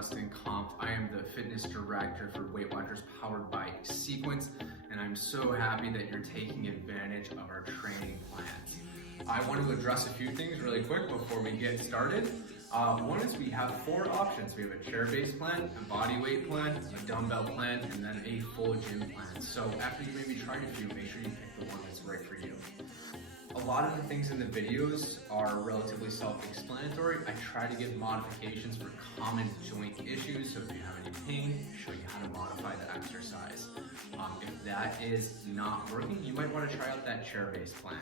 Justin Kampf. I am the fitness director for Weight Watchers powered by Sequence, and I'm so happy that you're taking advantage of our training plans. I want to address a few things really quick before we get started. One is we have 4 options. We have a chair-based plan, a body weight plan, a dumbbell plan, and then a full gym plan. So after you maybe tried a few, make sure you pick the one that's right for you. A lot of the things in the videos are relatively self-explanatory. I try to give modifications for common joint issues, so if you have any pain, show you how to modify the exercise. If that is not working, you might want to try out that chair-based plan.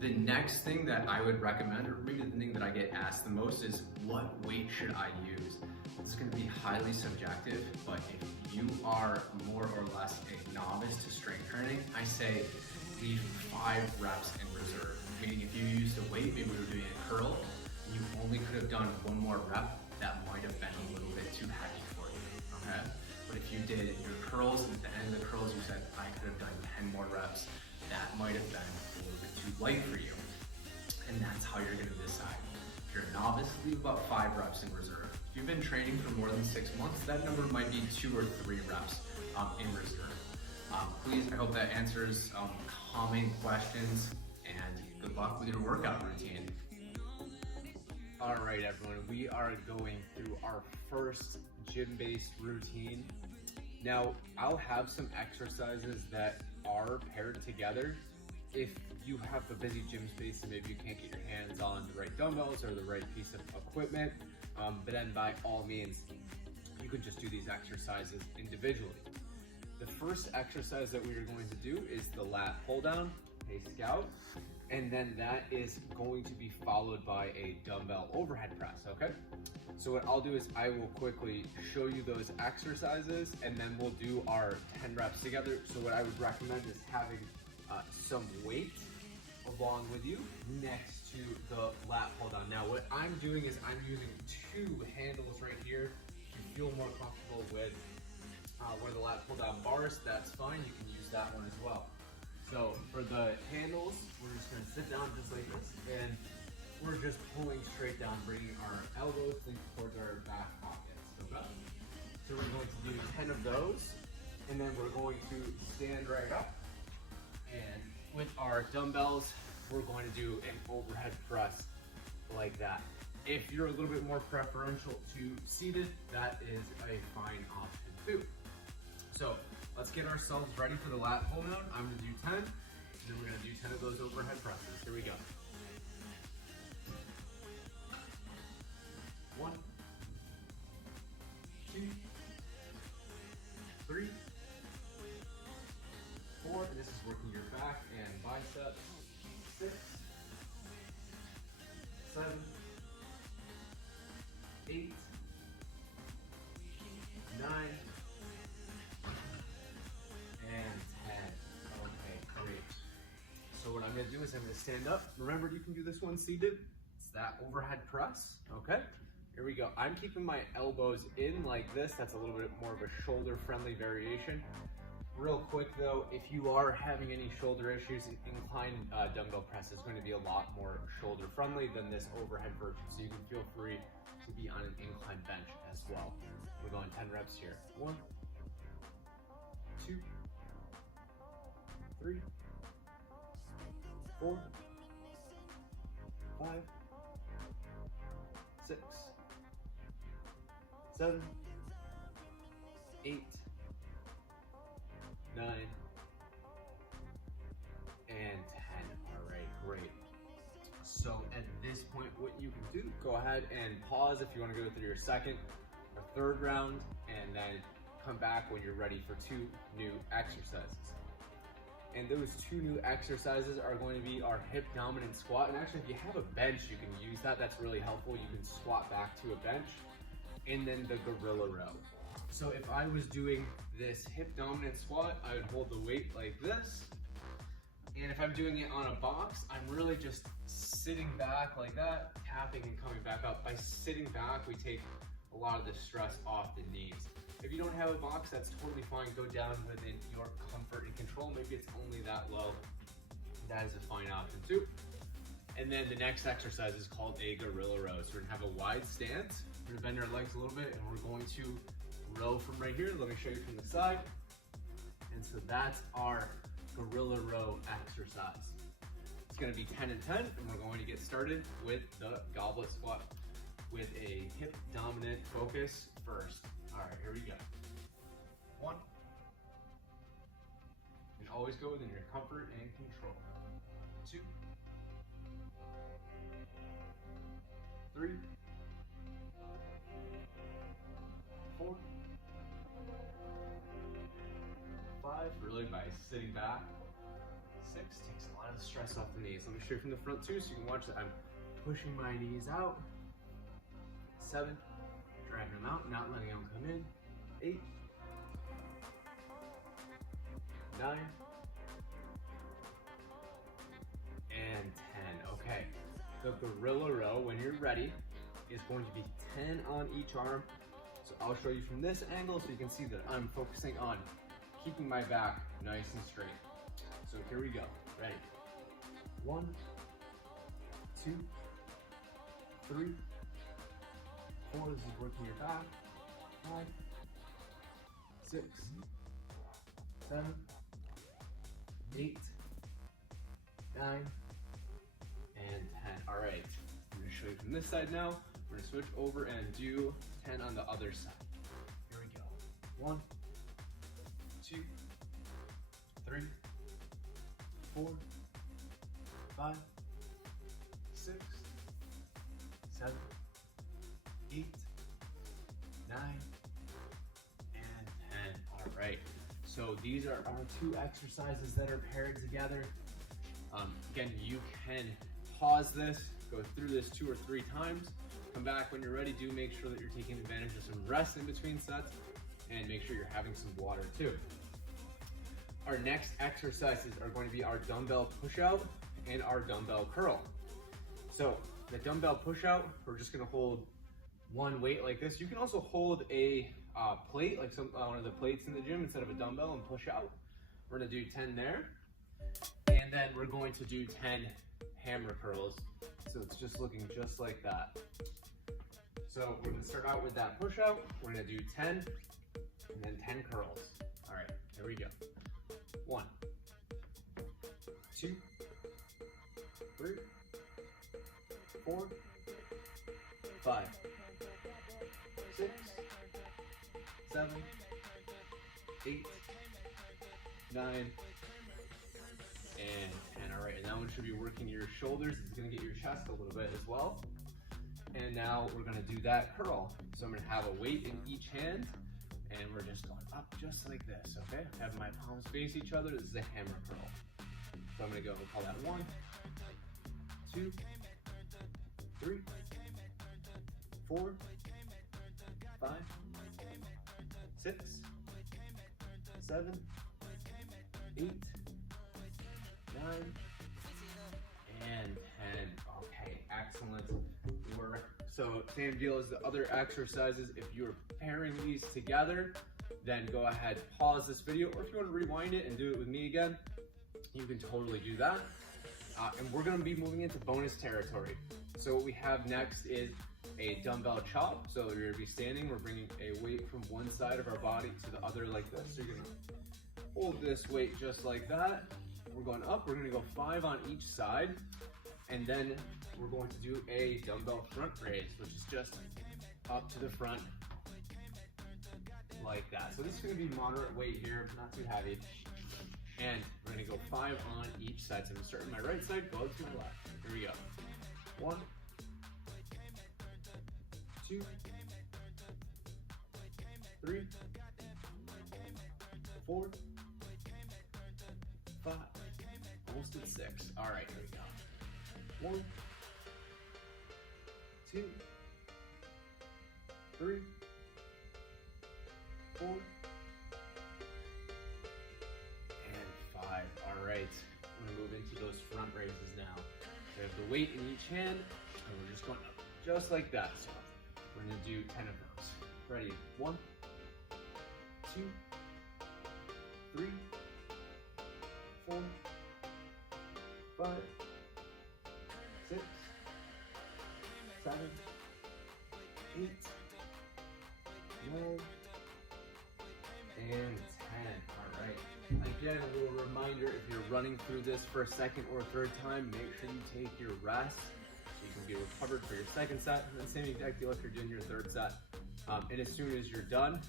The next thing that I would recommend, or maybe the thing that I get asked the most, is what weight should I use? This is going to be highly subjective, but if you are more or less a novice to strength training, I say leave 5 reps in reserve. Meaning if you used a weight, maybe we were doing a curl, and you only could have done 1 more rep, that might have been a little bit too heavy for you, okay? But if you did your curls, at the end of the curls, you said, I could have done 10 more reps, that might have been a little bit too light for you. And that's how you're gonna decide. If you're a novice, leave about 5 reps in reserve. If you've been training for more than 6 months, that number might be 2 or 3 reps in reserve. Please, I hope that answers common questions, and good luck with your workout routine. All right, everyone, we are going through our first gym-based routine. Now, I'll have some exercises that are paired together. If you have a busy gym space and maybe you can't get your hands on the right dumbbells or the right piece of equipment, but then by all means, you can just do these exercises individually. The first exercise that we are going to do is the lat pull down, a scout, and then that is going to be followed by a dumbbell overhead press, okay? So what I'll do is I will quickly show you those exercises, and then we'll do our 10 reps together. So what I would recommend is having some weight along with you next to the lat pull down. Now what I'm doing is I'm using 2 handles right here. If you feel more comfortable with where the lat pull down bars, that's fine. You can use that one as well. So for the handles, we're just gonna sit down just like this, and we're just pulling straight down, bringing our elbows towards our back pockets, okay? So we're going to do 10 of those, and then we're going to stand right up, and with our dumbbells, we're going to do an overhead press like that. If you're a little bit more preferential to seated, that is a fine option too. So let's get ourselves ready for the lat pull down. I'm gonna do 10, and then we're gonna do 10 of those overhead presses. Here we go. 1, 2, 3, 4, and this is working your back and biceps. 6, 7, 8, 9, and 10. Okay, great. So what I'm gonna do is I'm gonna stand up. Remember, you can do this one seated. It's that overhead press, okay? Here we go. I'm keeping my elbows in like this. That's a little bit more of a shoulder-friendly variation. Real quick though, if you are having any shoulder issues, an incline dumbbell press is going to be a lot more shoulder-friendly than this overhead version. So you can feel free to be on an incline bench as well. We're going 10 reps here. 1, 2, 3, 4, 5, 6, 7, 8, 9, and 10. All right, great. So at this point, what you can do, go ahead and pause if you want to go through your second or third round, and then come back when you're ready for 2 new exercises. And those 2 new exercises are going to be our hip dominant squat. And actually, if you have a bench, you can use that. That's really helpful. You can squat back to a bench. And then the gorilla row. So if I was doing this hip dominant squat, I would hold the weight like this. And if I'm doing it on a box, I'm really just sitting back like that, tapping and coming back up. By sitting back, we take a lot of the stress off the knees. If you don't have a box, that's totally fine. Go down within your comfort and control. Maybe it's only that low. That is a fine option too. And then the next exercise is called a gorilla row. So we're gonna have a wide stance. We're gonna bend our legs a little bit and we're going to row from right here. Let me show you from the side. And so that's our gorilla row exercise. It's gonna be 10 and 10, and we're going to get started with the goblet squat with a hip dominant focus first. All right, here we go. 1. And always go within your comfort and control. 2. 3. 4. 5, really by sitting back. 6, takes a lot of the stress off the knees. Let me show you from the front too, so you can watch that. I'm pushing my knees out. 7, dragging them out, not letting them come in. 8, 9, and 10. Okay, the gorilla row, when you're ready, is going to be 10 on each arm. So I'll show you from this angle so you can see that I'm focusing on keeping my back nice and straight. So here we go, ready? 1, 2, 3, 4, this is working your back. 5, 6, 7, 8, 9, and 10. All right, I'm gonna show you from this side now. We're gonna switch over and do 10 on the other side. Here we go. 1, 2, 3, 4, 5, 6, 7, 8, 9, and 10. All right. So these are our 2 exercises that are paired together. Again, you can pause this, go through this 2 or 3 times, come back when you're ready. Do make sure that you're taking advantage of some rest in between sets, and make sure you're having some water too. Our next exercises are going to be our dumbbell push out and our dumbbell curl. So the dumbbell push out, we're just gonna hold one weight like this. You can also hold a plate, like one of the plates in the gym instead of a dumbbell, and push out. We're gonna do 10 there. And then we're going to do 10 hammer curls. So it's just looking just like that. So we're gonna start out with that push out. We're gonna do 10 and then 10 curls. All right, here we go. 1, 2, 3, 4, 5, 6, 7, 8, 9, and 10. All right, and that one should be working your shoulders. It's gonna get your chest a little bit as well. And now we're gonna do that curl. So I'm gonna have a weight in each hand, and we're just going up just like this, okay? Have my palms face each other. This is a hammer curl. So I'm gonna go, we'll call that 1, 2, 3, 4, 5, 6, 7, 8, 9, and 10. Okay, excellent work. So same deal as the other exercises. If you're pairing these together, then go ahead, pause this video, or if you want to rewind it and do it with me again, you can totally do that. And we're gonna be moving into bonus territory. So what we have next is a dumbbell chop. So you're gonna be standing, we're bringing a weight from one side of our body to the other like this. So you're gonna hold this weight just like that. We're going up, we're gonna go 5 on each side. And then we're going to do a dumbbell front raise, which is just up to the front like that. So this is gonna be moderate weight here, not too heavy. And we're gonna go 5 on each side. So I'm gonna start with my right side, go to my left. Here we go. 1, 2, 3, 4, 5, almost at 6. All right, here we go. 1, 2, 3, 4, and 5. All right, I'm gonna move into those front raises now. We have the weight in each hand, and we're just going up, just like that. So we're gonna do 10 of those. Ready? 1, 2, 3, 4, 5, 6, 7, 8, 9, and 10. All right. Again, a little reminder, if you're running through this for a second or third time, make sure you take your rest so you can be recovered for your second set, and then same exact deal if you're doing your third set. And as soon as you're done,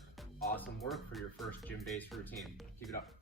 awesome work for your first gym-based routine. Keep it up.